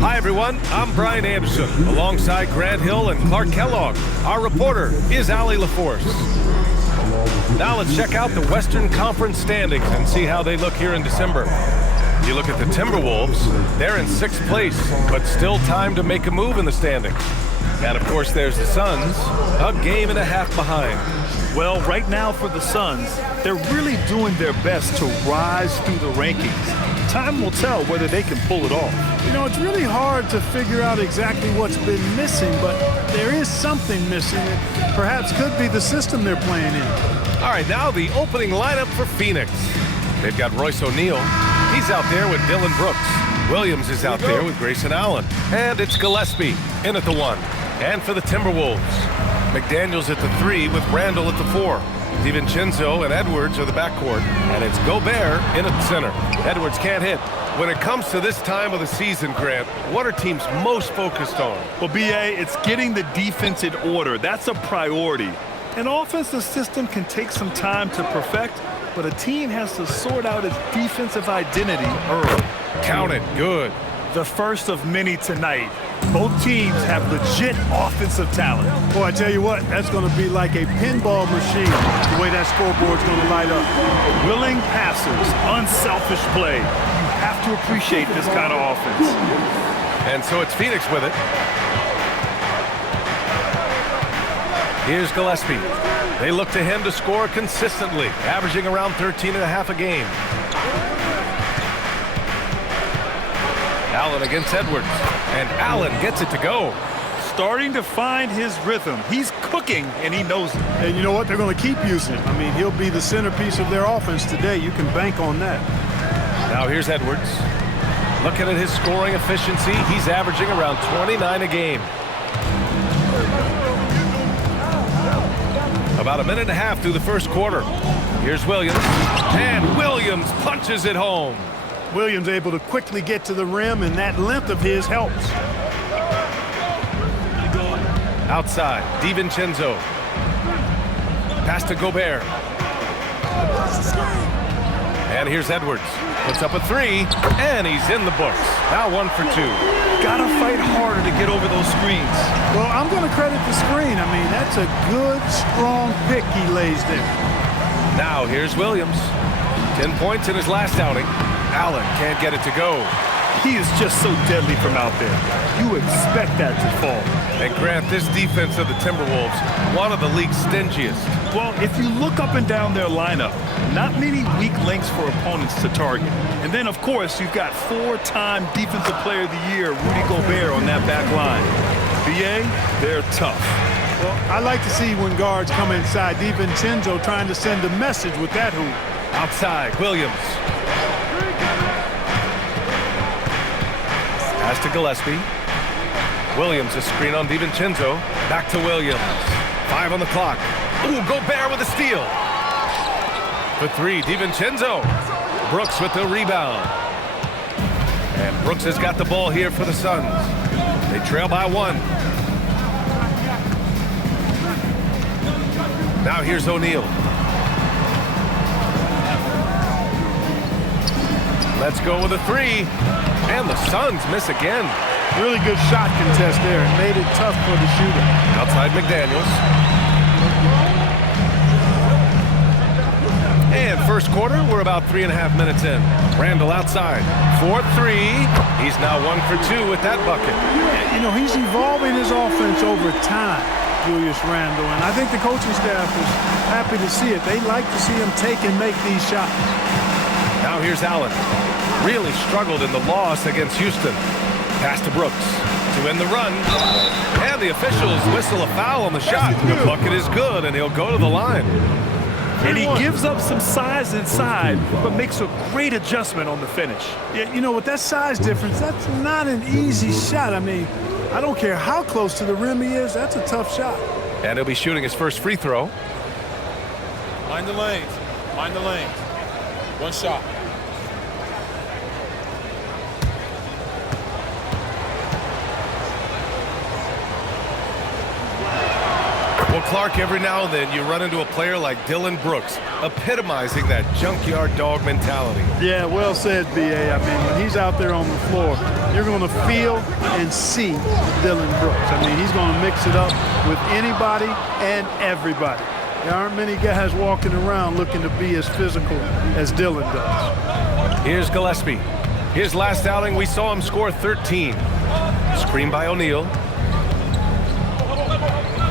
Hi, everyone. I'm Brian Anderson, alongside Grant Hill and Clark Kellogg. Our reporter is Allie LaForce. Now let's check out the Western Conference standings and see how they look here in December. You look at the Timberwolves, they're in 6th place, but still time to make a move in the standings. And of course, there's the Suns, a game and a half behind. Well, right now for the Suns, they're really doing their best to rise through the rankings. Time will tell whether they can pull it off. You know, it's really hard to figure out exactly what's been missing, but there is something missing. It perhaps could be the system they're playing in. All right, now the opening lineup for Phoenix. They've got Royce O'Neal. He's out there with Dylan Brooks. Williams is out there with Grayson Allen. And it's Gillespie in at the 1. And for the Timberwolves, McDaniels at the 3 with Randall at the 4. DiVincenzo and Edwards are the backcourt. And it's Gobert in at the center. Edwards can't hit. When it comes to this time of the season, Grant, what are teams most focused on? Well, B.A., it's getting the defense in order. That's a priority. An offensive system can take some time to perfect, but a team has to sort out its defensive identity early. Count it. Good. The first of many tonight. Both teams have legit offensive talent. Boy, I tell you what, that's going to be like a pinball machine, the way that scoreboard's going to light up. Willing passers, unselfish play. You have to appreciate this kind of offense. And so it's Phoenix with it. Here's Gillespie. They look to him to score consistently, averaging around 13 and a half a game. Allen against Edwards, and Allen gets it to go. Starting to find his rhythm. He's cooking, and he knows it. And you know what? They're going to keep using him. I mean, he'll be the centerpiece of their offense today. You can bank on that. Now here's Edwards. Looking at his scoring efficiency, he's averaging around 29 a game. About a minute and a half through the first quarter. Here's Williams, and Williams punches it home. Williams able to quickly get to the rim, and that length of his helps. Outside, DiVincenzo. Pass to Gobert. And here's Edwards. Puts up a 3, and he's in the books. Now 1 for 2. Gotta fight harder to get over those screens. Well, I'm going to credit the screen. I mean, that's a good, strong pick he lays there. Now here's Williams. 10 points in his last outing. Allen can't get it to go. He is just so deadly from out there. You expect that to fall. And Grant, this defense of the Timberwolves, one of the league's stingiest. Well, if you look up and down their lineup, not many weak links for opponents to target. And then, of course, you've got 4-time Defensive Player of the Year, Rudy Gobert, on that back line. B.A., they're tough. Well, I like to see when guards come inside. DiVincenzo trying to send a message with that hoop. Outside, Williams. Pass to Gillespie. Williams, a screen on DiVincenzo. Back to Williams. 5 on the clock. Ooh, Gobert with a steal. For 3, DiVincenzo. Brooks with the rebound. And Brooks has got the ball here for the Suns. They trail by 1. Now here's O'Neal. Let's go with a 3. And the Suns miss again. Really good shot contest there. It made it tough for the shooter. Outside McDaniels. And first quarter, we're about 3.5 minutes in. Randall outside. 4-3. He's now 1 for 2 with that bucket. You know, he's evolving his offense over time, Julius Randle. And I think the coaching staff is happy to see it. They like to see him take and make these shots. Now here's Allen. Really struggled in the loss against Houston. Pass to Brooks to end the run. And the officials whistle a foul on the shot. The bucket is good, and he'll go to the line. And he gives up some size inside, but makes a great adjustment on the finish. Yeah, you know, with that size difference, that's not an easy shot. I mean, I don't care how close to the rim he is. That's a tough shot. And he'll be shooting his first free throw. Mind the lanes. Mind the lanes. 1 shot. Well, Clark, every now and then you run into a player like Dillon Brooks, epitomizing that junkyard dog mentality. Yeah, well said, B.A. I mean, when he's out there on the floor, you're going to feel and see Dillon Brooks. I mean, he's going to mix it up with anybody and everybody. There aren't many guys walking around looking to be as physical as Dillon does. Here's Gillespie. His last outing, we saw him score 13. Screen by O'Neal.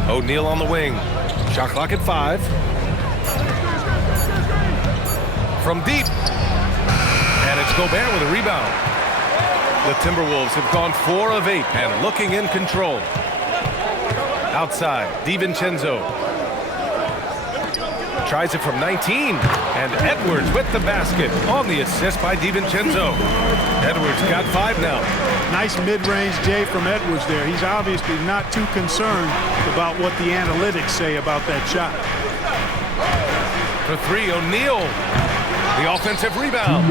O'Neal on the wing. Shot clock at 5. From deep. And it's Gobert with a rebound. The Timberwolves have gone 4 of 8 and looking in control. Outside, DiVincenzo. Tries it from 19. And Edwards with the basket on the assist by DiVincenzo. Edwards got 5 now. Nice mid-range J from Edwards there. He's obviously not too concerned about what the analytics say about that shot. For 3, O'Neal. The offensive rebound.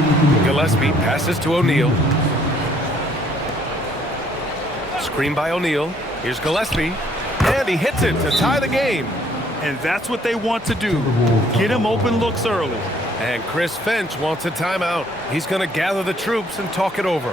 Gillespie passes to O'Neal. Screen by O'Neal. Here's Gillespie. And he hits it to tie the game. And that's what they want to do. Get him open looks early. And Chris Finch wants a timeout. He's going to gather the troops and talk it over.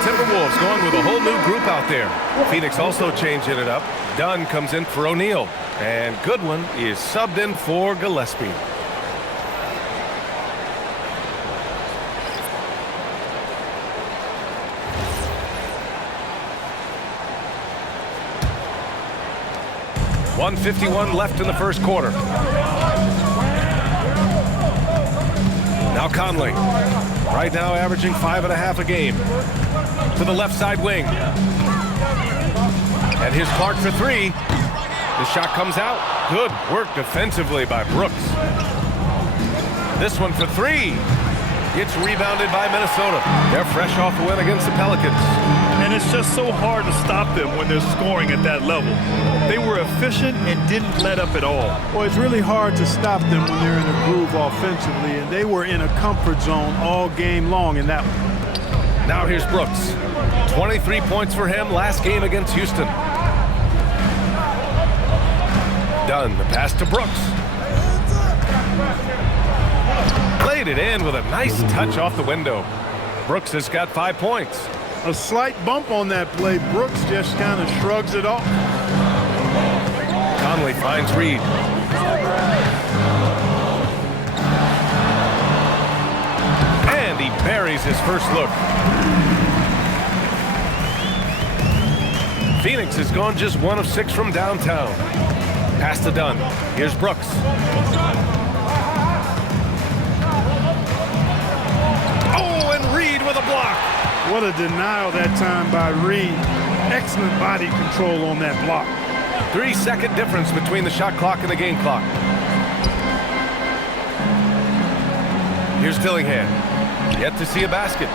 Timberwolves going with a whole new group out there. Phoenix also changing it up. Dunn comes in for O'Neal. And Goodwin is subbed in for Gillespie. .151 left in the first quarter. Now Conley. Right now averaging 5.5 a game. To the left side wing. And here's Clark for 3. The shot comes out. Good work defensively by Brooks. This one for 3. It's rebounded by Minnesota. They're fresh off the win against the Pelicans. And it's just so hard to stop them when they're scoring at that level. They were efficient and didn't let up at all. Well, it's really hard to stop them when they're in a groove offensively, and they were in a comfort zone all game long in that one. Now here's Brooks. 23 points for him last game against Houston. Dunn, the pass to Brooks. Played it in with a nice touch off the window. Brooks has got 5 points. A slight bump on that play. Brooks just kind of shrugs it off. Conley finds Reed. And he buries his first look. Phoenix has gone just 1 of 6 from downtown. Pass to Dunn. Here's Brooks. Oh, and Reed with a block. What a denial that time by Reed. Excellent body control on that block. 3-second difference between the shot clock and the game clock. Here's Dillingham. Yet to see a basket.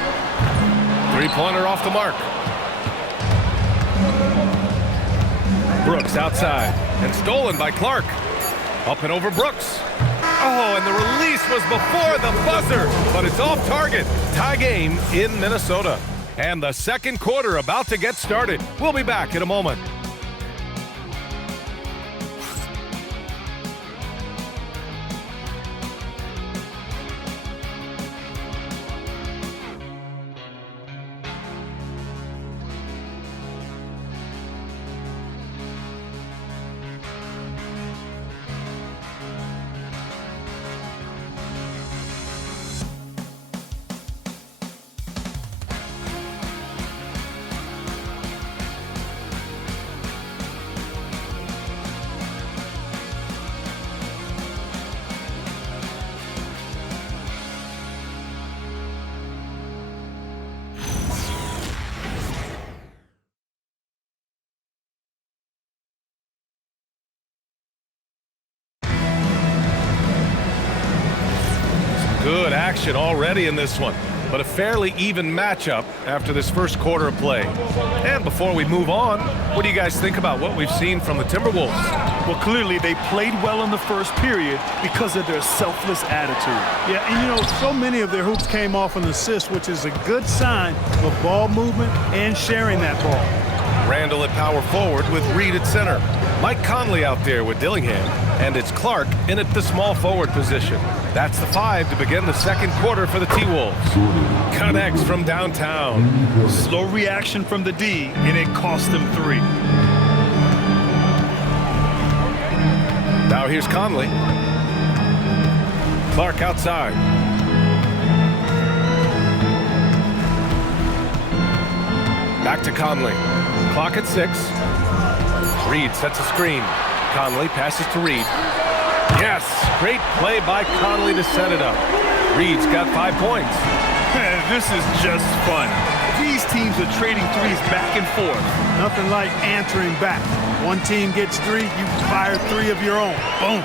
3-pointer off the mark. Brooks outside and stolen by Clark. Up and over Brooks. Oh, and the release was before the buzzer, but it's off target. Tie game in Minnesota. And the second quarter about to get started. We'll be back in a moment. action already in this one, but a fairly even matchup after this first quarter of play. And before we move on, what do you guys think about what we've seen from the Timberwolves? Well, clearly they played well in the first period because of their selfless attitude. Yeah, and you know, so many of their hoops came off an assist, which is a good sign of ball movement and sharing that ball. Randall at power forward with Reed at center. Mike Conley out there with Dillingham, and it's Clark in at the small forward position. That's the 5 to begin the second quarter for the T-Wolves. Connects from downtown. Slow reaction from the D, and it cost them 3. Now here's Conley. Clark outside. Back to Conley. Clock at 6. Reed sets a screen. Conley passes to Reed. Yes, great play by Conley to set it up. Reed's got 5 points. Man, this is just fun. These teams are trading threes back and forth. Nothing like answering back. One team gets 3, you fire 3 of your own. Boom.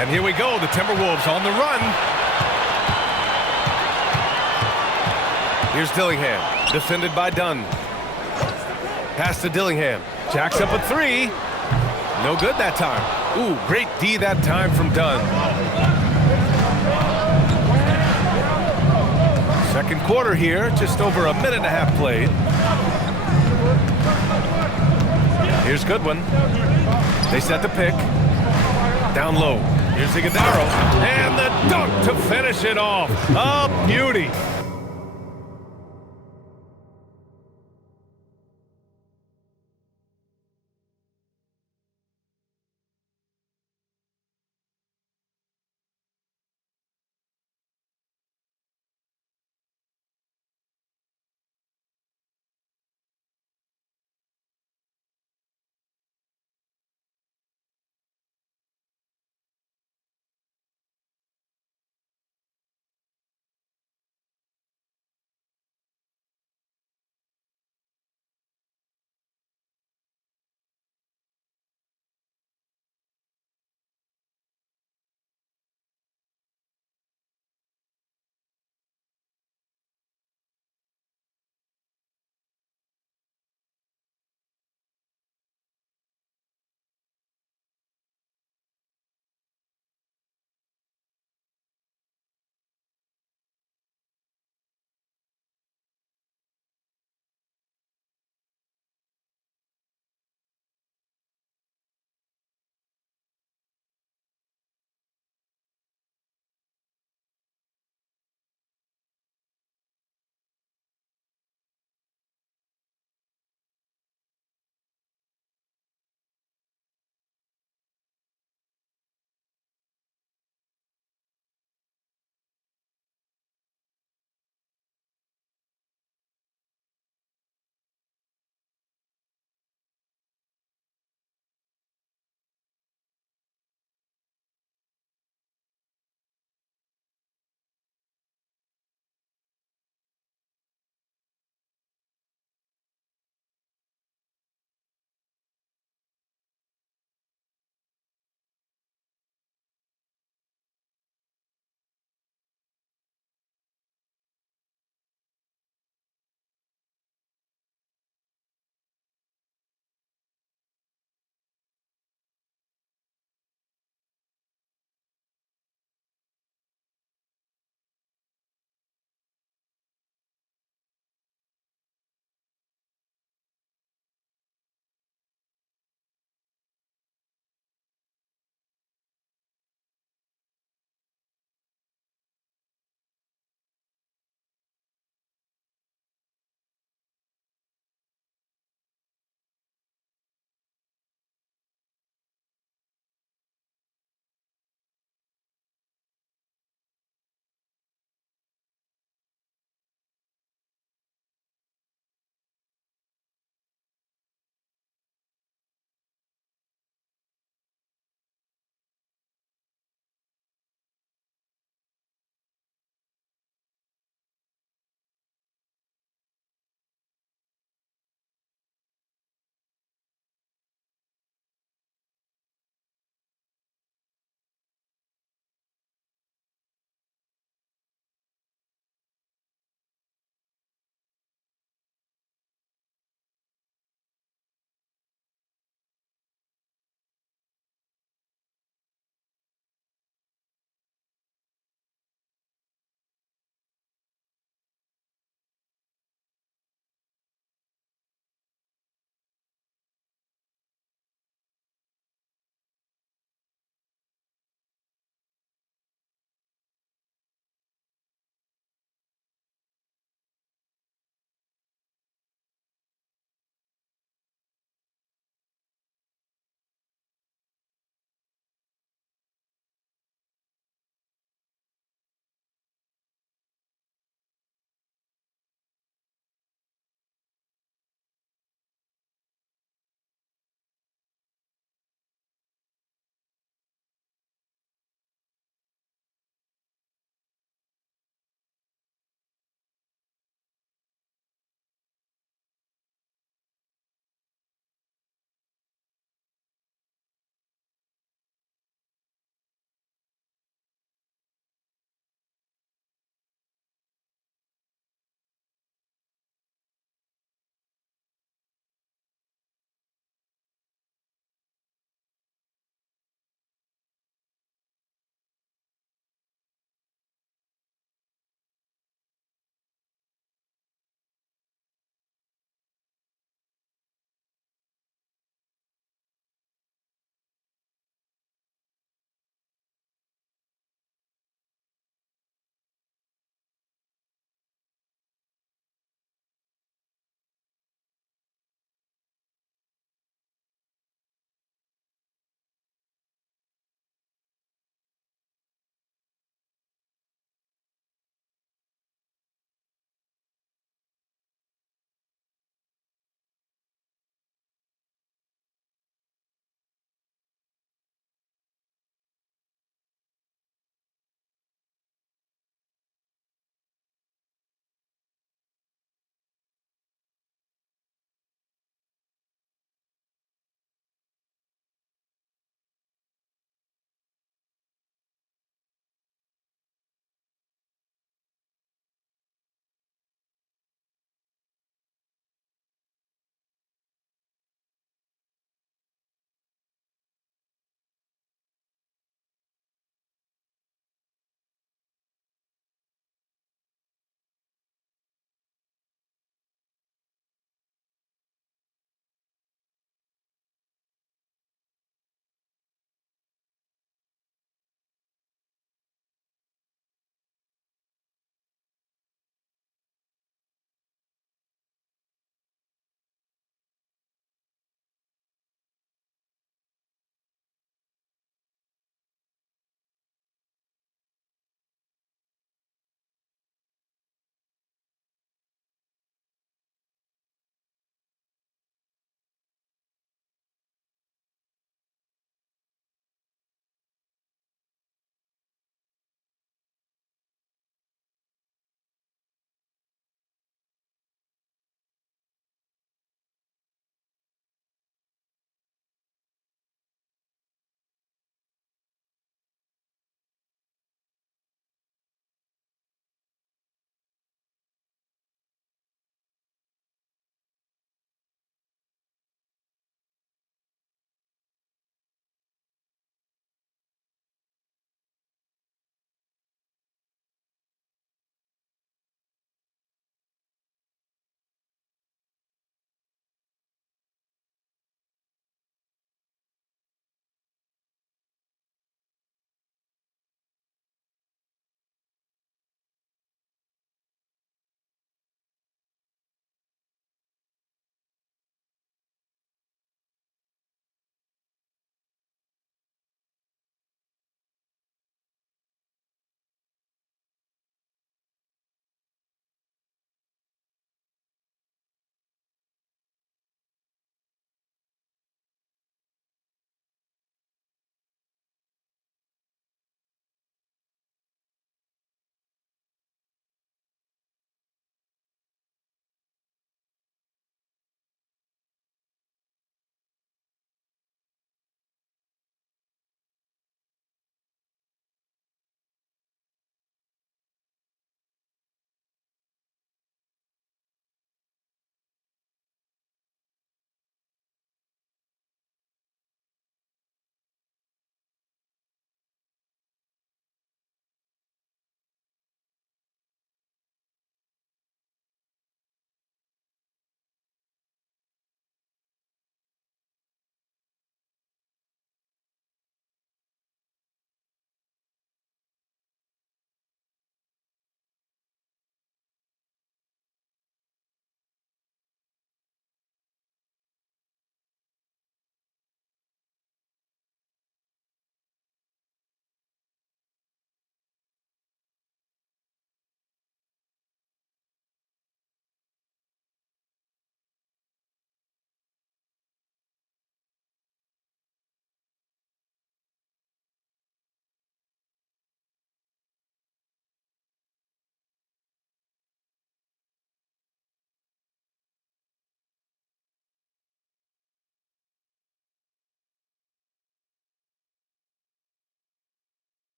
And here we go, the Timberwolves on the run. Here's Dillingham, defended by Dunn. Pass to Dillingham. Jacks up a 3. No good that time. Ooh, great D that time from Dunn. Second quarter here, just over a minute and a half played. Here's Goodwin. They set the pick. Down low. Here's Iguodala. And the dunk to finish it off. A beauty.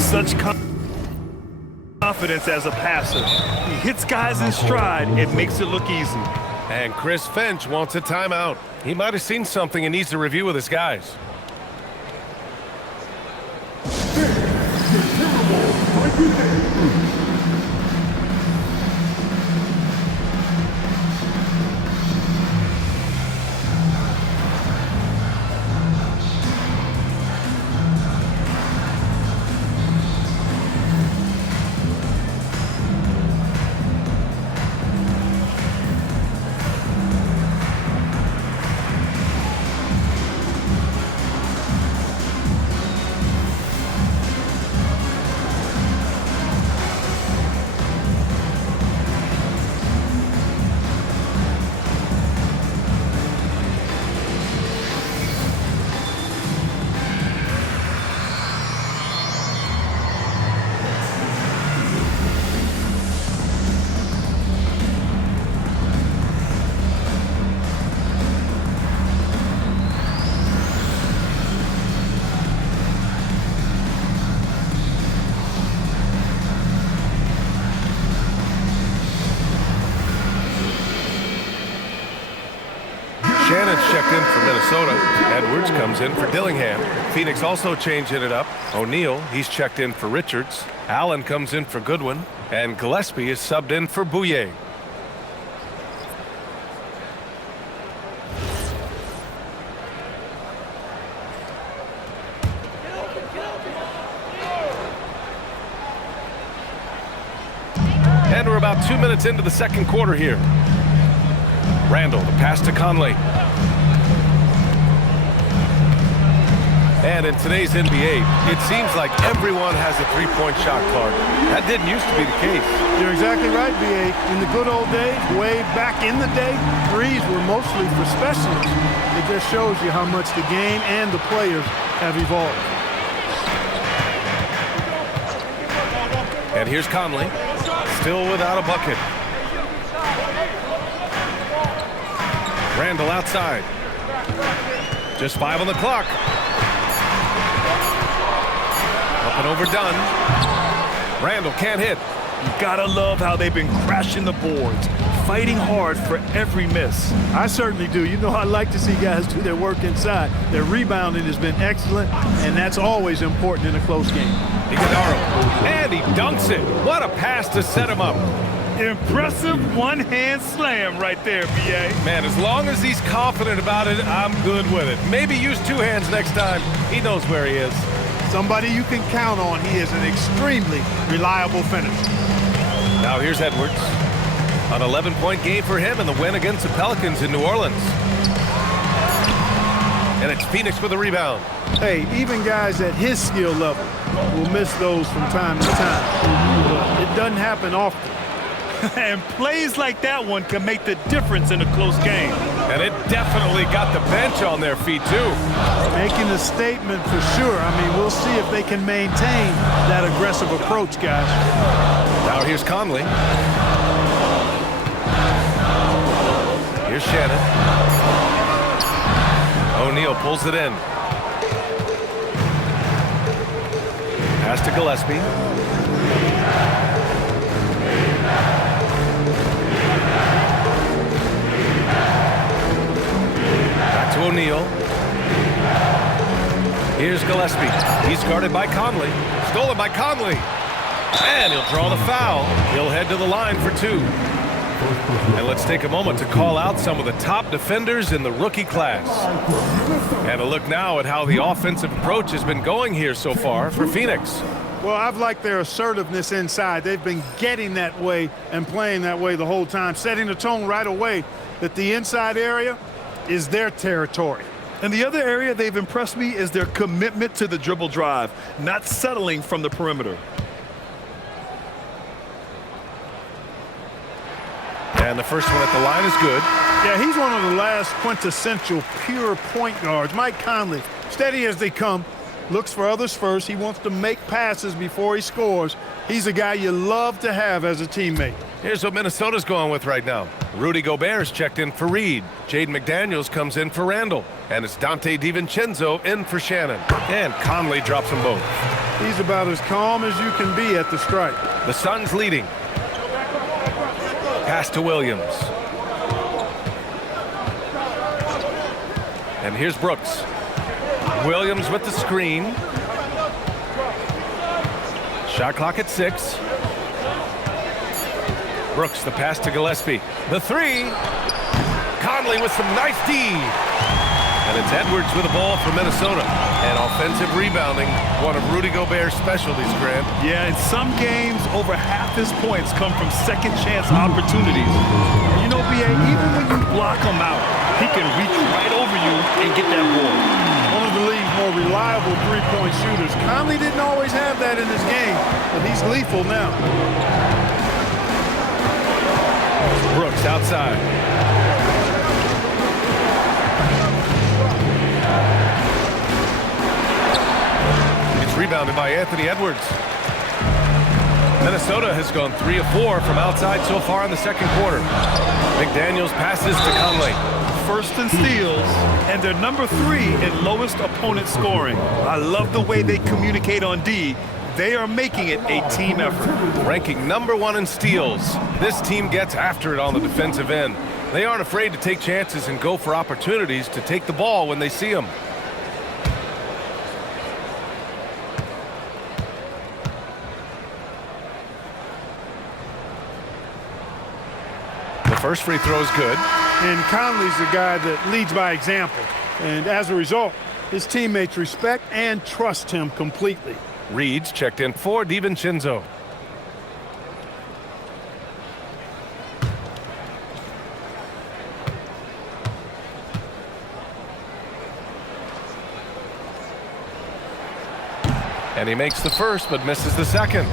Such confidence as a passer. He hits guys in stride. It makes it look easy. And Chris Finch wants a timeout. He might have seen something and needs to review with his guys. Shannon's checked in for Minnesota. Edwards comes in for Dillingham. Phoenix also changing it up. O'Neal, he's checked in for Richards. Allen comes in for Goodwin. And Gillespie is subbed in for Bouye. And we're about 2 minutes into the second quarter here. Randall, the pass to Conley. And in today's NBA, it seems like everyone has a three-point shot card. That didn't used to be the case. You're exactly right, B.A. In the good old days, way back in the day, threes were mostly for specialists. It just shows you how much the game and the players have evolved. And here's Conley, still without a bucket. Randall outside. Just 5 on the clock. Up and overdone. Randall can't hit. You gotta love how they've been crashing the boards, fighting hard for every miss. I certainly do. You know, I like to see guys do their work inside. Their rebounding has been excellent, and that's always important in a close game. Iguodala, and he dunks it. What a pass to set him up. Impressive one-hand slam right there, B.A. Man, as long as he's confident about it, I'm good with it. Maybe use 2 hands next time. He knows where he is. Somebody you can count on. He is an extremely reliable finisher. Now here's Edwards. An 11-point game for him in the win against the Pelicans in New Orleans. And it's Phoenix with a rebound. Hey, even guys at his skill level will miss those from time to time. It doesn't happen often. And plays like that one can make the difference in a close game. And it definitely got the bench on their feet, too. Making a statement for sure. I mean, we'll see if they can maintain that aggressive approach, guys. Now here's Conley. Here's Shannon. O'Neal pulls it in. Pass to Gillespie. Back to O'Neal. Here's Gillespie. He's guarded by Conley. Stolen by Conley. And he'll draw the foul. He'll head to the line for 2. And let's take a moment to call out some of the top defenders in the rookie class. And a look now at how the offensive approach has been going here so far for Phoenix. Well, I've liked their assertiveness inside. They've been getting that way and playing that way the whole time, setting the tone right away that the inside area is their territory. And the other area they've impressed me is their commitment to the dribble drive, not settling from the perimeter. And the first one at the line is good. Yeah, he's one of the last quintessential pure point guards. Mike Conley, steady as they come, looks for others first. He wants to make passes before he scores. He's a guy you love to have as a teammate. Here's what Minnesota's going with right now. Rudy Gobert's checked in for Reed. Jaden McDaniels comes in for Randall. And it's Dante DiVincenzo in for Shannon. And Conley drops them both. He's about as calm as you can be at the stripe. The Suns leading. Pass to Williams. And here's Brooks. Williams with the screen. Shot clock at 6. Brooks, the pass to Gillespie. The 3. Conley with some nice D. And it's Edwards with the ball for Minnesota. And offensive rebounding, one of Rudy Gobert's specialties, Grant. Yeah, in some games, over half his points come from second chance opportunities. You know, B.A., even when you block him out, he can reach right over you and get that ball. One of the league's more reliable three-point shooters. Conley didn't always have that in his game, but he's lethal now. Brooks outside. It's rebounded by Anthony Edwards. Minnesota has gone 3 of 4 from outside so far in the second quarter. McDaniels passes to Conley. First in steals, and they're number 3 in lowest opponent scoring. I love the way they communicate on D. They are making it a team effort. Ranking number 1 in steals. This team gets after it on the defensive end. They aren't afraid to take chances and go for opportunities to take the ball when they see them. The first free throw is good. And Conley's the guy that leads by example. And as a result, his teammates respect and trust him completely. Reed's checked in for DiVincenzo. And he makes the first, but misses the second.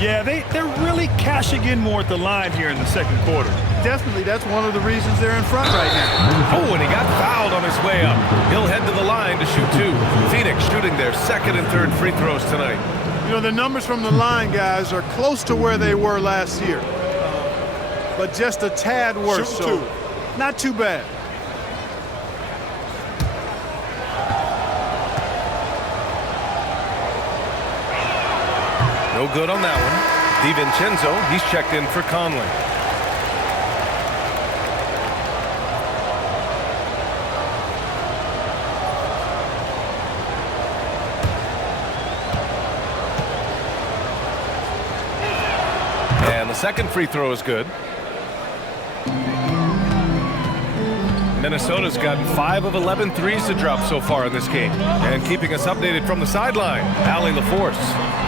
Yeah, they're really cashing in more at the line here in the second quarter. Definitely, that's one of the reasons they're in front right now. Oh, and he got fouled on his way up. He'll head to the line to shoot 2. Phoenix shooting their second and third free throws tonight. You know, the numbers from the line, guys, are close to where they were last year. But just a tad worse. Shoot 2. So not too bad. No good on that one. DiVincenzo, he's checked in for Conley. And the second free throw is good. Minnesota's gotten 5 of 11 threes to drop so far in this game. And keeping us updated from the sideline, Allie LaForce.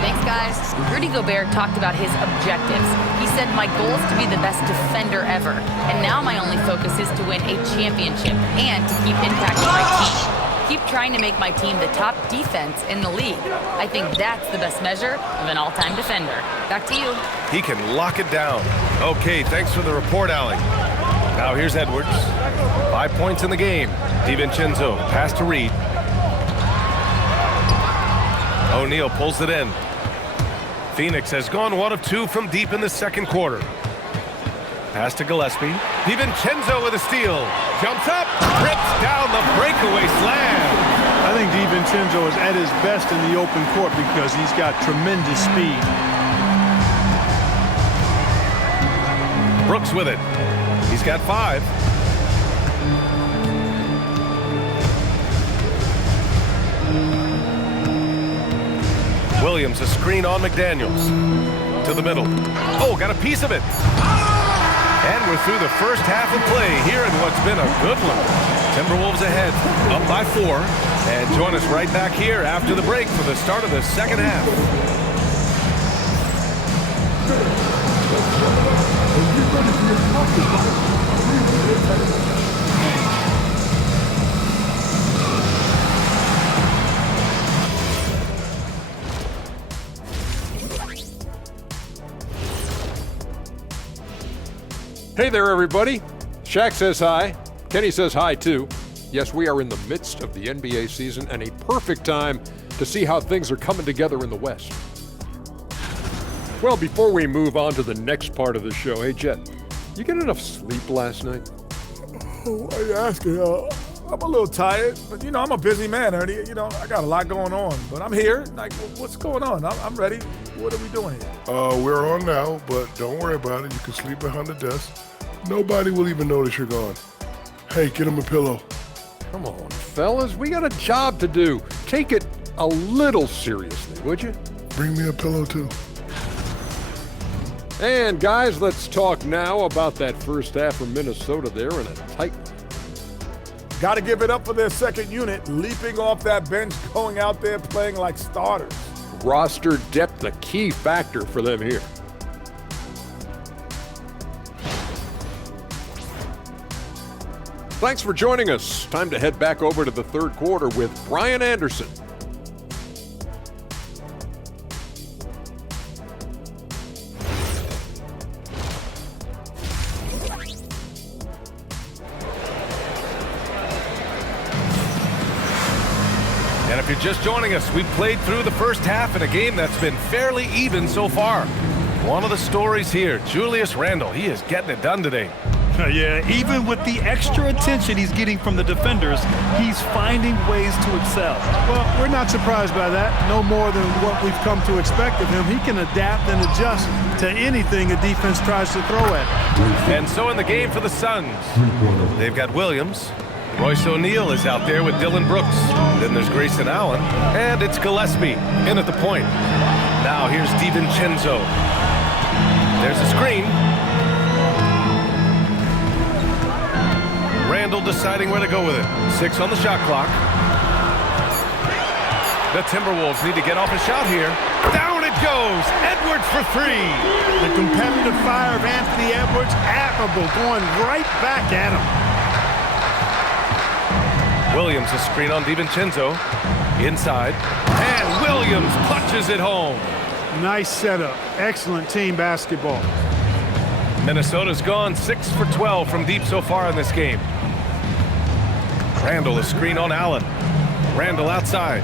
Thanks, guys. Rudy Gobert talked about his objectives. He said, my goal is to be the best defender ever. And now my only focus is to win a championship and to keep impacting my team. Keep trying to make my team the top defense in the league. I think that's the best measure of an all-time defender. Back to you. He can lock it down. Okay, thanks for the report, Allie. Now here's Edwards. 5 points in the game. DiVincenzo, pass to Reed. O'Neal pulls it in. Phoenix has gone 1 of 2 from deep in the second quarter. Pass to Gillespie. DiVincenzo with a steal. Jumps up, rips down the breakaway slam. I think DiVincenzo is at his best in the open court because he's got tremendous speed. Brooks with it. He's got 5. Williams, a screen on McDaniels. To the middle. Oh, got a piece of it. And we're through the first half of play here in what's been a good one. Timberwolves ahead, up by 4. And join us right back here after the break for the start of the second half. Hey there, everybody. Shaq says hi. Kenny says hi, too. Yes, we are in the midst of the NBA season and a perfect time to see how things are coming together in the West. Well, before we move on to the next part of the show, hey, Jet, you get enough sleep last night? Why are you asking? I'm a little tired, but, I'm a busy man, Ernie. I got a lot going on, but I'm here. Like, what's going on? I'm ready. What are we doing here? We're on now, but don't worry about it. You can sleep behind the desk. Nobody will even notice you're gone. Hey, get him a pillow. Come on, fellas, we got a job to do. Take it a little seriously, would you? Bring me a pillow, too. And guys, let's talk now about that first half of Minnesota there in a tight one. Got to give it up for their second unit, leaping off that bench, going out there playing like starters. Roster depth, a key factor for them here. Thanks for joining us. Time to head back over to the third quarter with Brian Anderson. And if you're just joining us, we've played through the first half in a game that's been fairly even so far. One of the stories here, Julius Randle, he is getting it done today. Yeah, even with the extra attention he's getting from the defenders, he's finding ways to excel. Well, we're not surprised by that. No more than what we've come to expect of him. He can adapt and adjust to anything a defense tries to throw at him. And so in the game for the Suns, they've got Williams. Royce O'Neal is out there with Dylan Brooks. Then there's Grayson Allen. And it's Gillespie in at the point. Now here's DiVincenzo. There's a screen. Randle deciding where to go with it. 6 on the shot clock. The Timberwolves need to get off a shot here. Down it goes. Edwards for 3. The competitive fire of Anthony Edwards, admirable, going right back at him. Williams a screen on DiVincenzo. Inside. And Williams punches it home. Nice setup. Excellent team basketball. Minnesota's gone 6 for 12 from deep so far in this game. Randle a screen on Allen. Randle outside.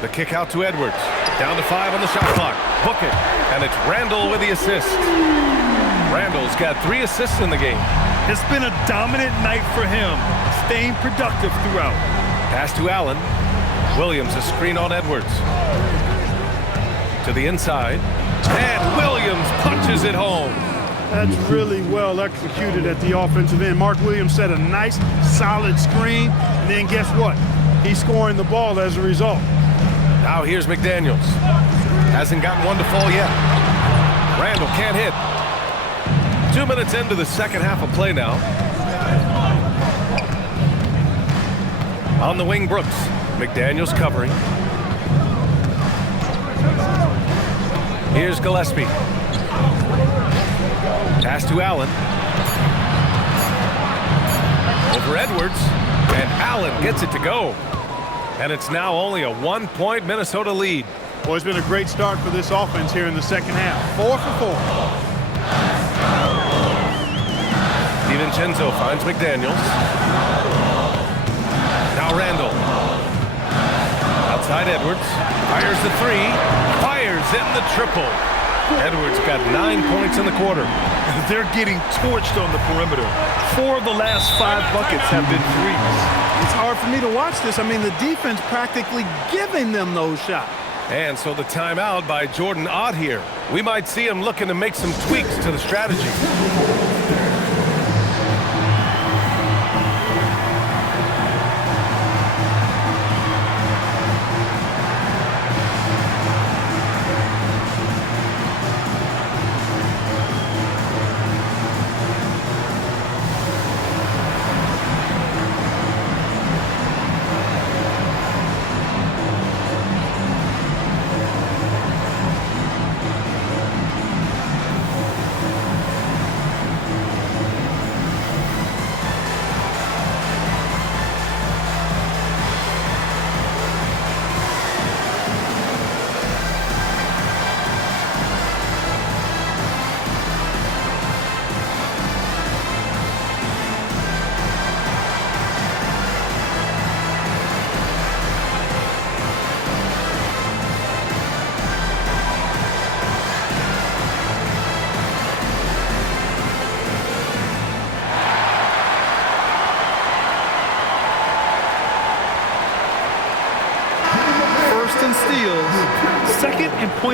The kick out to Edwards. Down to 5 on the shot clock. Book it. And it's Randle with the assist. Randle's got 3 assists in the game. It's been a dominant night for him, staying productive throughout. Pass to Allen. Williams a screen on Edwards. To the inside. And Williams punches it home. That's really well executed at the offensive end. Mark Williams set a nice, solid screen, and then guess what? He's scoring the ball as a result. Now here's McDaniels. Hasn't gotten one to fall yet. Randle can't hit. 2 minutes into the second half of play now. On the wing, Brooks. McDaniels covering. Here's Gillespie. Pass to Allen. Over Edwards. And Allen gets it to go. And it's now only a 1-point Minnesota lead. Well, it's been a great start for this offense here in the second half. 4 for 4. DiVincenzo finds McDaniels. Now Randle. Outside Edwards. Fires the 3. Fires in the triple. Edwards got 9 points in the quarter. They're getting torched on the perimeter. 4 of the last 5 buckets have been threes. It's hard for me to watch this. I mean, the defense practically giving them those shots. And so the timeout by Jordan Ott here. We might see him looking to make some tweaks to the strategy.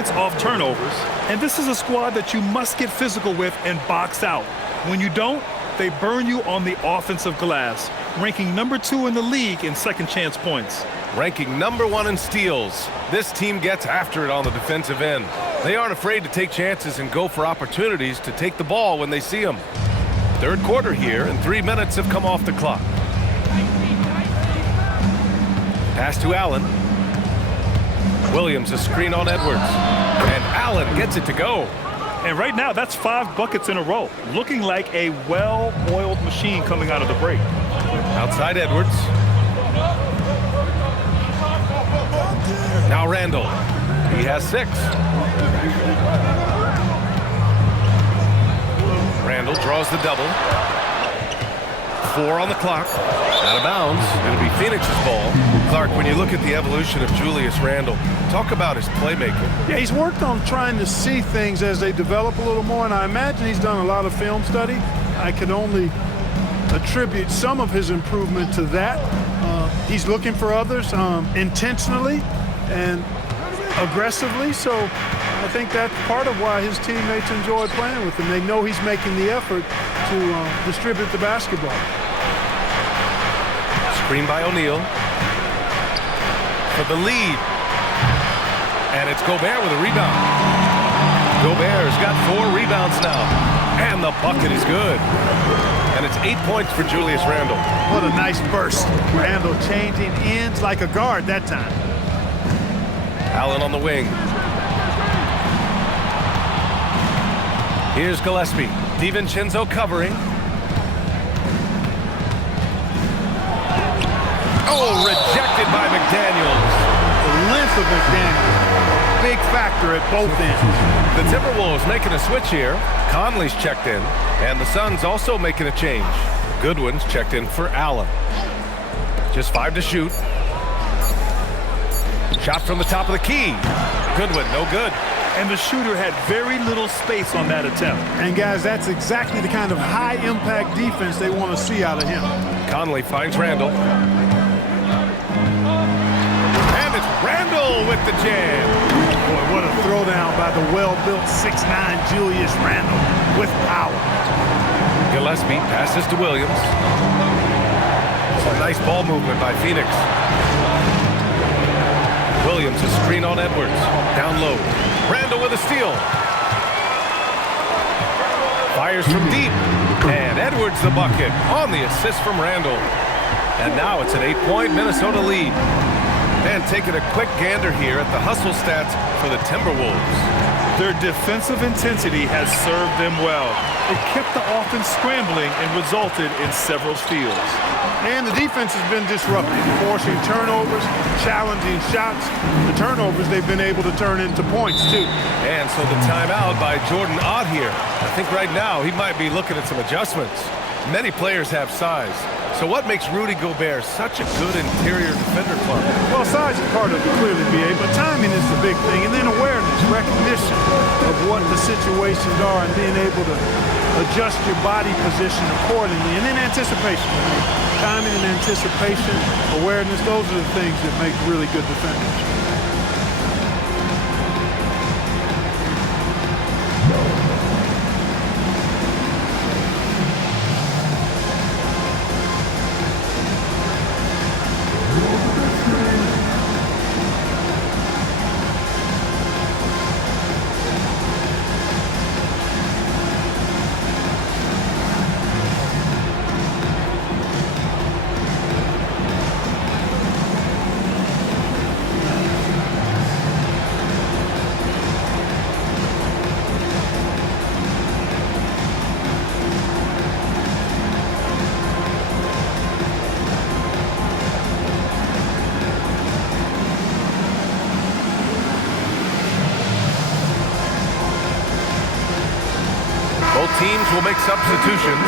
points off turnovers, and this is a squad that you must get physical with and box out. When you don't, they burn you on the offensive glass, ranking number 2 in the league in second chance points. Ranking number 1 in steals. This team gets after it on the defensive end. They aren't afraid to take chances and go for opportunities to take the ball when they see them. Third quarter here, and 3 minutes have come off the clock. Pass to Allen. Williams, a screen on Edwards. And Allen gets it to go. And right now, that's 5 buckets in a row, looking like a well-oiled machine coming out of the break. Outside Edwards. Now Randall. He has 6. Randall draws the double. 4 on the clock. Out of bounds. It'll be Phoenix's ball. Clark, when you look at the evolution of Julius Randle, talk about his playmaking. Yeah, he's worked on trying to see things as they develop a little more, and I imagine he's done a lot of film study. I can only attribute some of his improvement to that. He's looking for others intentionally and aggressively, so I think that's part of why his teammates enjoy playing with him. They know he's making the effort to distribute the basketball. Screen by O'Neal for the lead. And it's Gobert with a rebound. Gobert's got 4 rebounds now. And the bucket is good. And it's 8 points for Julius Randle. What a nice burst. Randle changing ends like a guard that time. Allen on the wing. Here's Gillespie. DiVincenzo covering. Oh, rejected by McDaniels. The length of McDaniels, big factor at both ends. The Timberwolves making a switch here. Conley's checked in, and the Suns also making a change. Goodwin's checked in for Allen. Just 5 to shoot. Shot from the top of the key. Goodwin, no good. And the shooter had very little space on that attempt. And guys, that's exactly the kind of high-impact defense they want to see out of him. Conley finds Randall. And it's Randall with the jam. Boy, what a throwdown by the well-built 6'9" Julius Randle with power. Gillespie passes to Williams. Some nice ball movement by Phoenix. Williams, a screen on Edwards. Down low. Randall with a steal. Fires from deep. And Edwards the bucket on the assist from Randall. And now it's an 8-point Minnesota lead. And taking a quick gander here at the hustle stats for the Timberwolves. Their defensive intensity has served them well. It kept the offense scrambling and resulted in several steals. And the defense has been disruptive, forcing turnovers, challenging shots. The turnovers they've been able to turn into points, too. And so the timeout by Jordan Ott here. I think right now he might be looking at some adjustments. Many players have size. So what makes Rudy Gobert such a good interior defender, Clark? Well, size is part of it, clearly, B.A., but timing is the big thing. And then awareness, recognition of what the situations are and being able to adjust your body position accordingly. And then anticipation. Timing and anticipation, awareness, those are the things that make really good defenders. Both teams will make substitutions.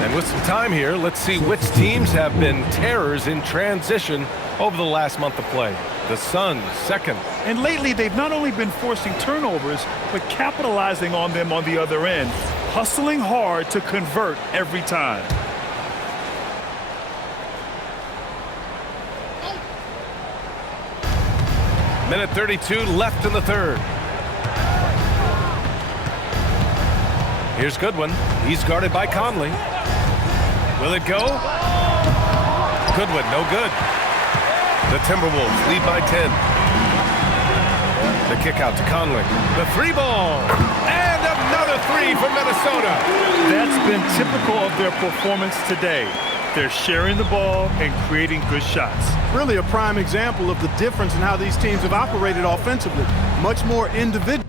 And with some time here, let's see which teams have been terrors in transition over the last month of play. The Suns, second. And lately, they've not only been forcing turnovers, but capitalizing on them on the other end, hustling hard to convert every time. Minute 32 left in the third. Here's Goodwin. He's guarded by Conley. Will it go? Goodwin, no good. The Timberwolves lead by 10. The kick out to Conley. The three ball. And another three for Minnesota. That's been typical of their performance today. They're sharing the ball and creating good shots. Really a prime example of the difference in how these teams have operated offensively. Much more individual.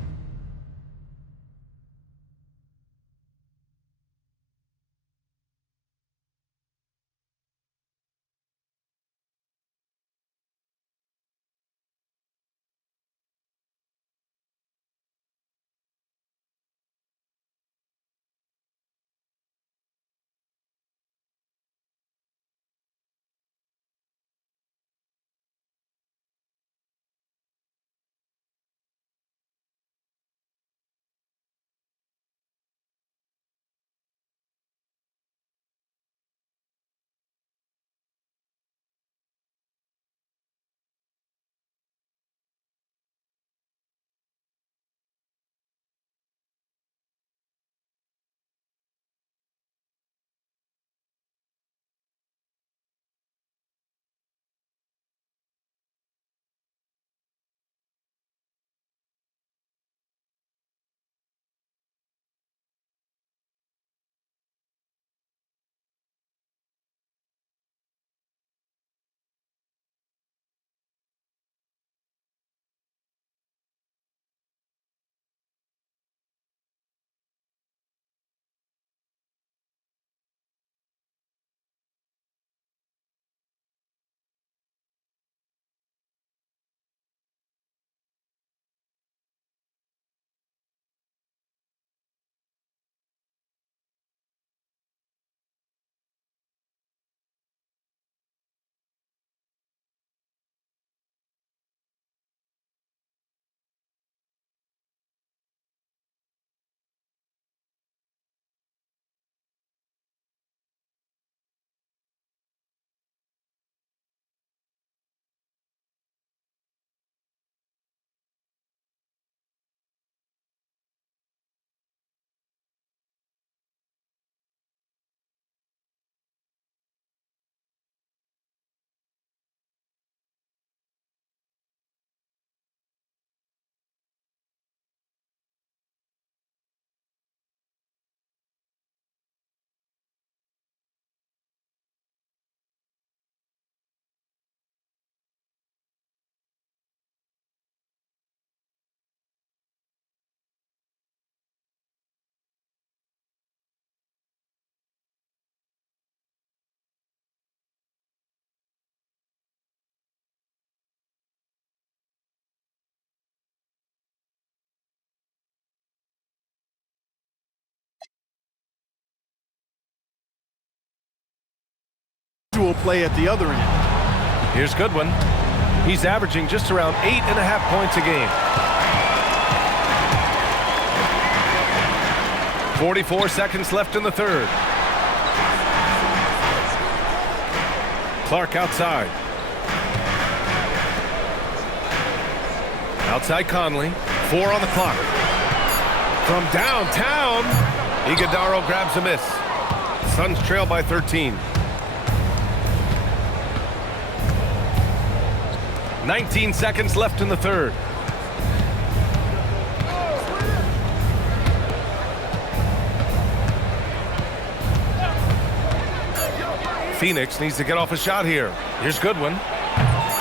Play at the other end. Here's Goodwin. He's averaging just around 8.5 points a game. 44 seconds left in the third. Clark outside. Outside Conley. 4 on the clock. From downtown, Iguodaro grabs a miss. Suns trail by 13. 19 seconds left in the third. Phoenix needs to get off a shot here. Here's Goodwin.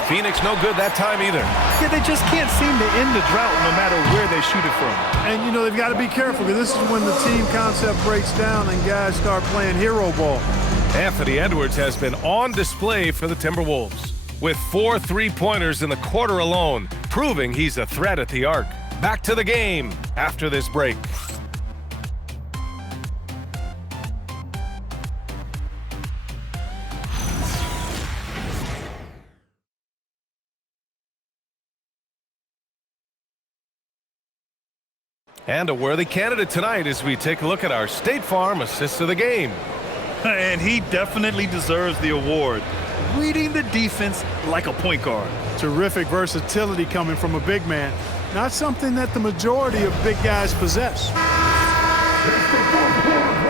Phoenix no good that time either. Yeah, they just can't seem to end the drought no matter where they shoot it from. And, you know, they've got to be careful because this is when the team concept breaks down and guys start playing hero ball. Anthony Edwards has been on display for the Timberwolves, with 4 3-pointers in the quarter alone, proving he's a threat at the arc. Back to the game after this break. And a worthy candidate tonight as we take a look at our State Farm Assist of the Game. And he definitely deserves the award. reading the defense like a point guard. Terrific versatility coming from a big man. Not something that the majority of big guys possess.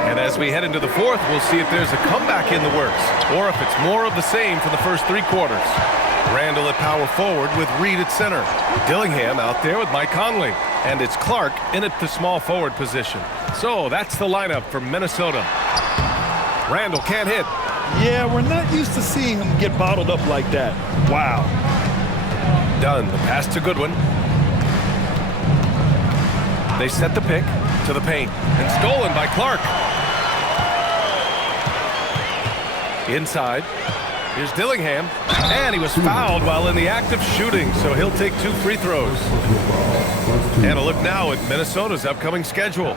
And as we head into the fourth, we'll see if there's a comeback in the works or if it's more of the same for the first 3 quarters. Randall at power forward with Reed at center. Dillingham out there with Mike Conley. And it's Clark in at the small forward position. So that's the lineup for Minnesota. Randall can't hit. Yeah, we're not used to seeing him get bottled up like that. Wow. Dunn, the pass to Goodwin. They set the pick to the paint. And stolen by Clark. Inside. Here's Dillingham. And he was fouled while in the act of shooting, so he'll take 2 free throws. And a look now at Minnesota's upcoming schedule.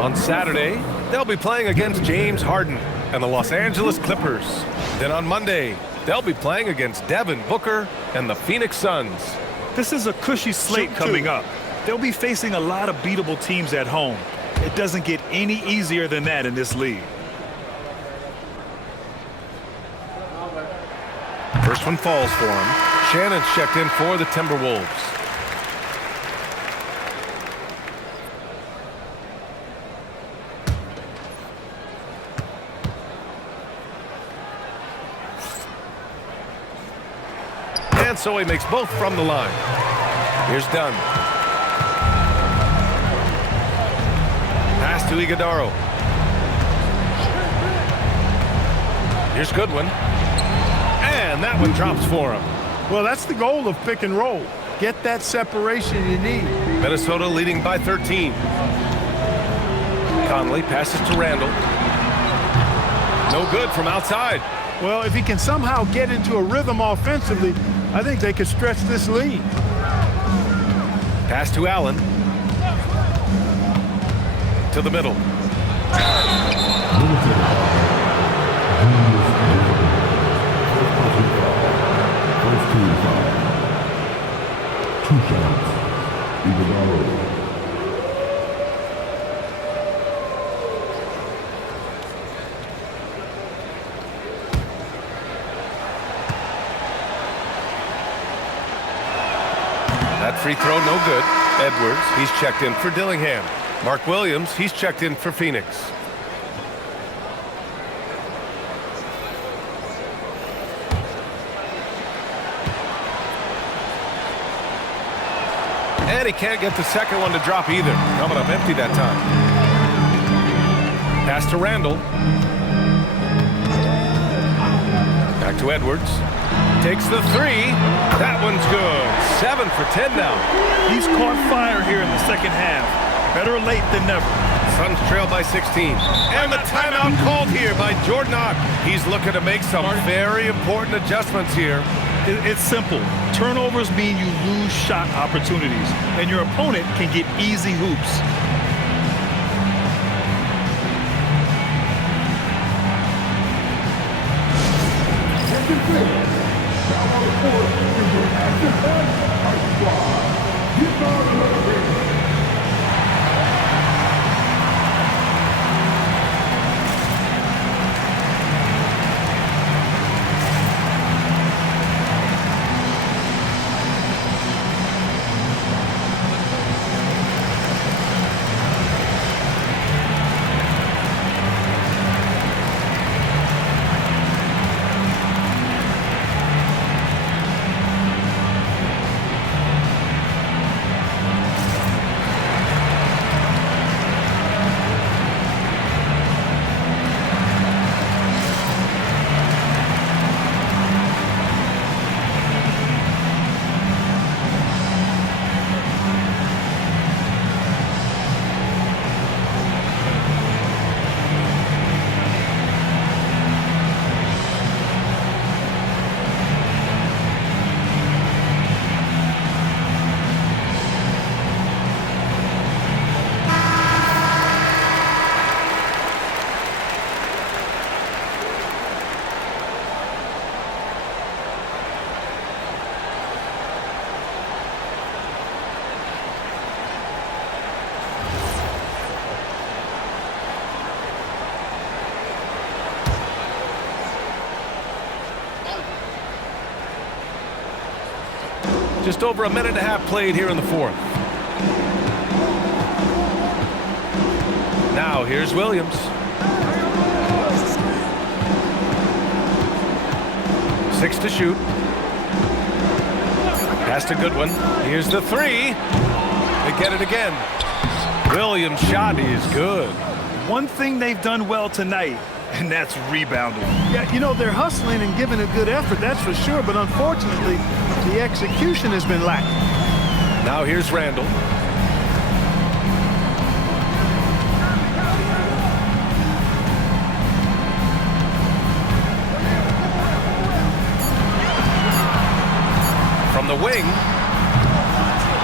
On Saturday, they'll be playing against James Harden and the Los Angeles Clippers. Then on Monday, they'll be playing against Devin Booker and the Phoenix Suns. This is a cushy slate coming up. They'll be facing a lot of beatable teams at home. It doesn't get any easier than that in this league. First one falls for him. Shannon's checked in for the Timberwolves. And so he makes both from the line. Here's Dunn. Pass to Iguodaro. Here's Goodwin. And that one drops for him. Well, that's the goal of pick and roll. Get that separation you need. Minnesota leading by 13. Conley passes to Randall. No good from outside. Well, if he can somehow get into a rhythm offensively, I think they could stretch this lead. Pass to Allen. To the middle. That free throw, no good. Edwards, he's checked in for Dillingham. Mark Williams, he's checked in for Phoenix. And he can't get the second one to drop either. Coming up empty that time. Pass to Randall. Back to Edwards. Takes the 3. That one's good. 7 for 10 now. He's caught fire here in the second half. Better late than never. Suns trail by 16. And the timeout called here by Jordan Ott. He's looking to make some very important adjustments here. It's simple. Turnovers mean you lose shot opportunities, and your opponent can get easy hoops. Just over a minute and a half played here in the fourth. Now here's Williams. 6 to shoot. Pass to Goodwin. Here's the 3. They get it again. Williams' shot is good. One thing they've done well tonight, and that's rebounding. Yeah, you know, they're hustling and giving a good effort, that's for sure, but unfortunately, the execution has been lacking. Now here's Randall. From the wing,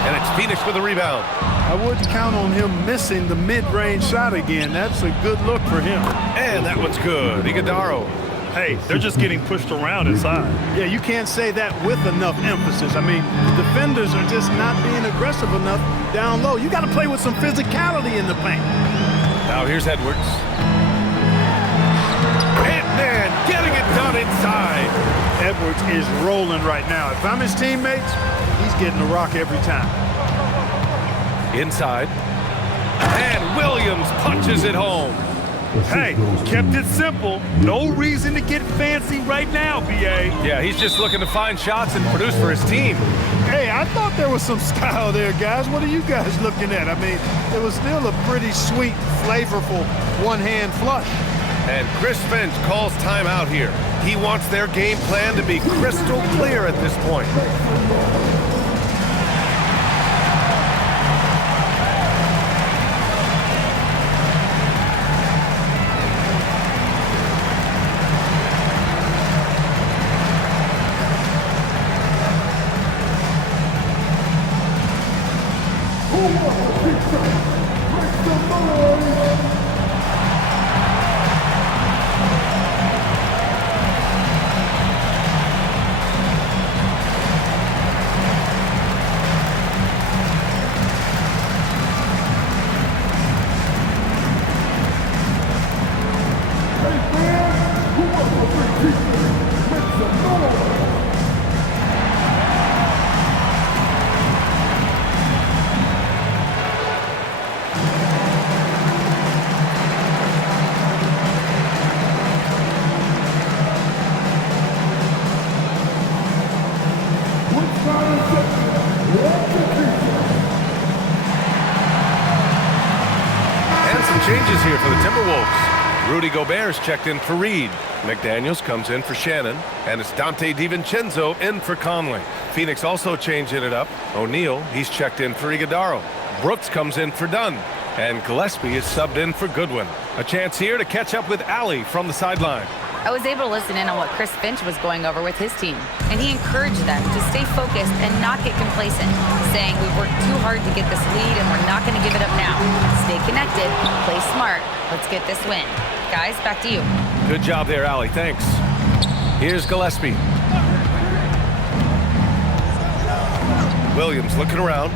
and it's Phoenix with the rebound. I wouldn't count on him missing the mid-range shot again. That's a good look for him. And that one's good. Iguodaro. Hey, they're just getting pushed around inside. Yeah, you can't say that with enough emphasis. I mean, the defenders are just not being aggressive enough down low. You got to play with some physicality in the paint. Now here's Edwards. Ant-Man getting it done inside. Edwards is rolling right now. If I'm his teammates, he's getting the rock every time. Inside. And Williams punches it home. Hey, kept it simple. No reason to get fancy right now, B.A. Yeah, he's just looking to find shots and produce for his team. Hey, I thought there was some style there, guys. What are you guys looking at? I mean, it was still a pretty sweet, flavorful one-hand flush. And Chris Finch calls timeout here. He wants their game plan to be crystal clear at this point. Changes here for the Timberwolves. Rudy Gobert's checked in for Reed. McDaniels comes in for Shannon. And it's Dante DiVincenzo in for Conley. Phoenix also changing it up. O'Neal, he's checked in for Iguodaro. Brooks comes in for Dunn. And Gillespie is subbed in for Goodwin. A chance here to catch up with Allie from the sideline. I was able to listen in on what Chris Finch was going over with his team, and he encouraged them to stay focused and not get complacent, saying we worked too hard to get this lead and we're not going to give it up now. Stay connected, play smart, let's get this win. Guys, back to you. Good job there, Allie. Thanks. Here's Gillespie. Williams looking around.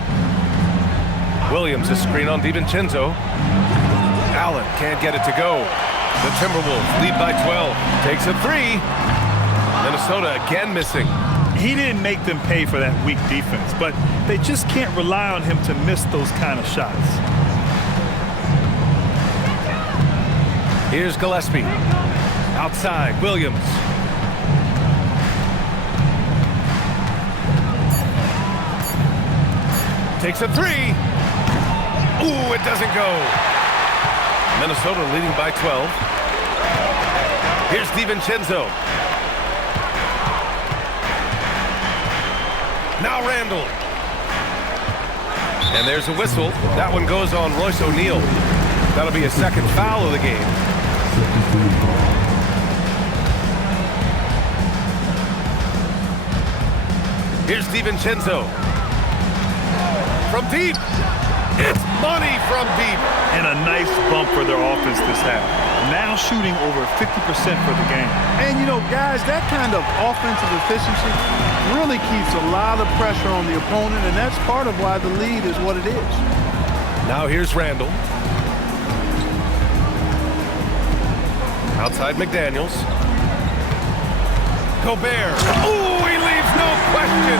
Williams a screen on DiVincenzo. Allen can't get it to go. The Timberwolves lead by 12. Takes a 3. Minnesota again missing. He didn't make them pay for that weak defense, but they just can't rely on him to miss those kind of shots. Here's Gillespie. Outside, Williams. Takes a 3. Ooh, it doesn't go. Minnesota leading by 12. Here's DiVincenzo. Now Randall. And there's a whistle. That one goes on Royce O'Neal. That'll be a second foul of the game. Here's DiVincenzo. From deep. It's money from deep. And a nice bump for their offense this half. Now shooting over 50% for the game. And, you know, guys, that kind of offensive efficiency really keeps a lot of pressure on the opponent, and that's part of why the lead is what it is. Now here's Randall. Outside McDaniels. Gobert. Ooh, he leaves no question.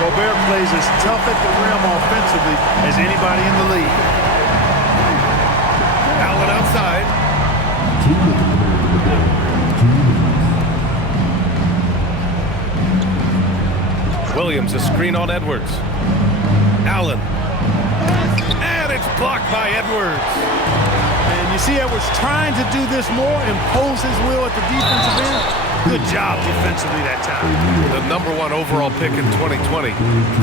Gobert plays as tough at the rim offensively as anybody in the league. Allen outside. Williams, a screen on Edwards. Allen. And it's blocked by Edwards. And you see Edwards trying to do this more, impose his will at the defensive end. Good job defensively that time. The #1 overall pick in 2020.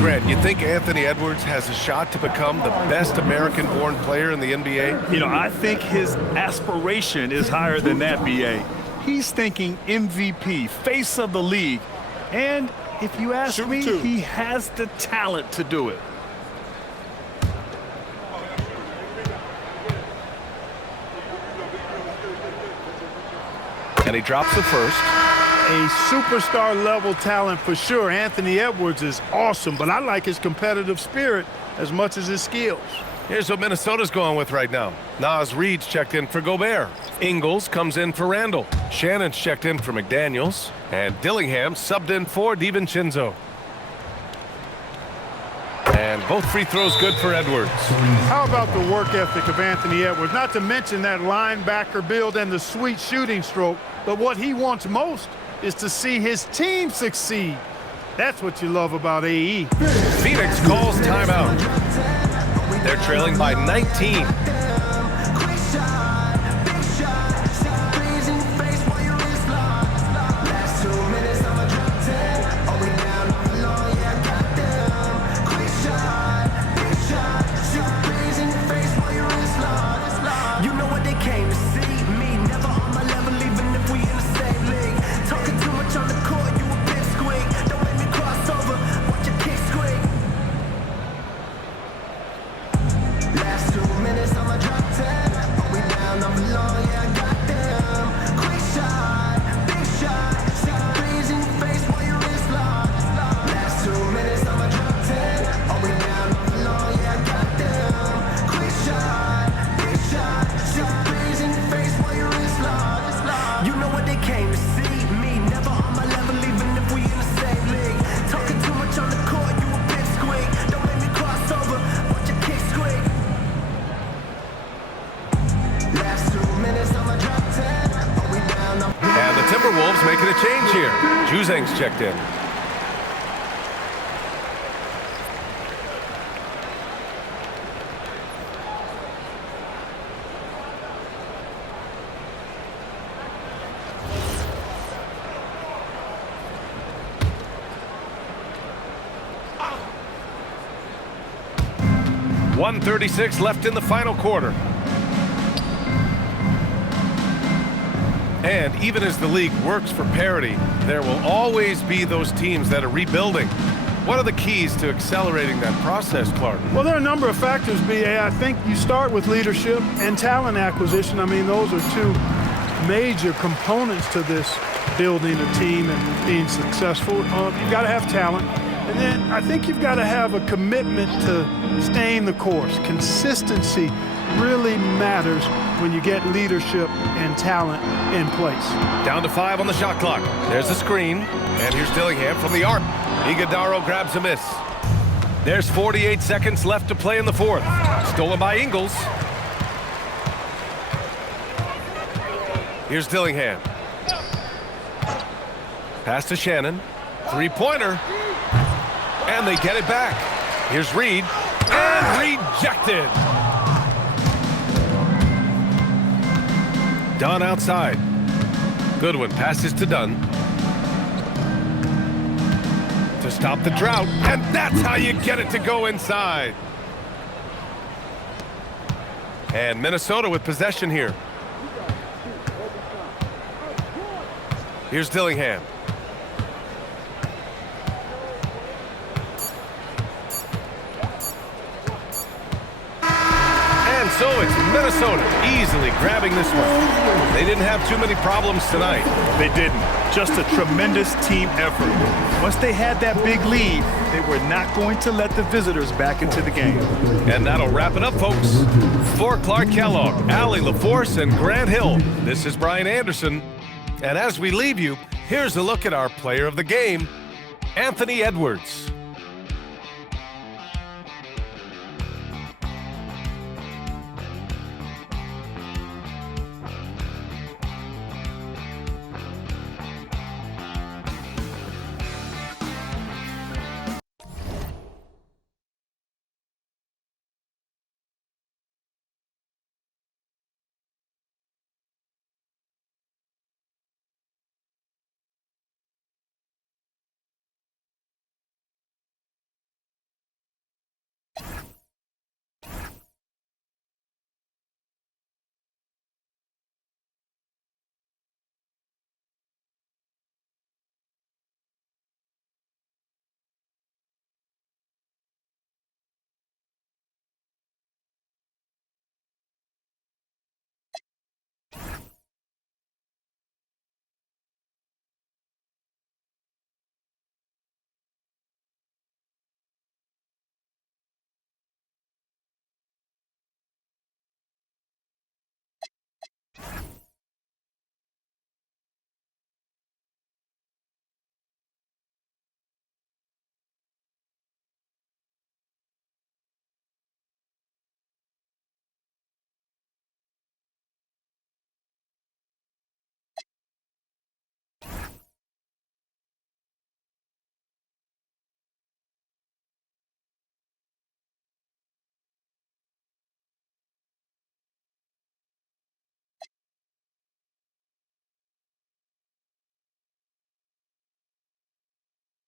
Grant, you think Anthony Edwards has a shot to become the best American-born player in the NBA? You know, I think his aspiration is higher than that, B.A. He's thinking MVP, face of the league. And if you ask me, he has the talent to do it. And he drops the first. A superstar level talent for sure. Anthony Edwards is awesome, but I like his competitive spirit as much as his skills. Here's what Minnesota's going with right now. Naz Reid's checked in for Gobert. Ingles comes in for Randall. Shannon's checked in for McDaniels. And Dillingham subbed in for DiVincenzo. And both free throws good for Edwards. How about the work ethic of Anthony Edwards? Not to mention that linebacker build and the sweet shooting stroke, but what he wants most is to see his team succeed. That's what you love about AE. Phoenix calls timeout. They're trailing by 19. Timberwolves making a change here. Juzang's checked in. .136 left in the final quarter. And even as the league works for parity, there will always be those teams that are rebuilding. What are the keys to accelerating that process, Clark? Well, there are a number of factors, B.A. I think you start with leadership and talent acquisition. I mean, those are two major components to this building a team and being successful. You've got to have talent. And then I think you've got to have a commitment to staying the course. Consistency really matters when you get leadership and talent in place. Down to 5 on the shot clock. There's a screen, and here's Dillingham from the arc. Iguodaro grabs a miss. There's 48 seconds left to play in the fourth. Stolen by Ingles. Here's Dillingham. Pass to Shannon. Three-pointer. And they get it back. Here's Reid. And rejected. Dunn outside. Goodwin passes to Dunn. To stop the drought. And that's how you get it to go inside. And Minnesota with possession here. Here's Dillingham. And so it's Minnesota easily grabbing this one. They didn't have too many problems tonight. They didn't. Just a tremendous team effort. Once they had that big lead, they were not going to let the visitors back into the game. And that'll wrap it up, folks. For Clark Kellogg, Allie LaForce, and Grant Hill, this is Brian Anderson. And as we leave you, here's a look at our player of the game Anthony Edwards.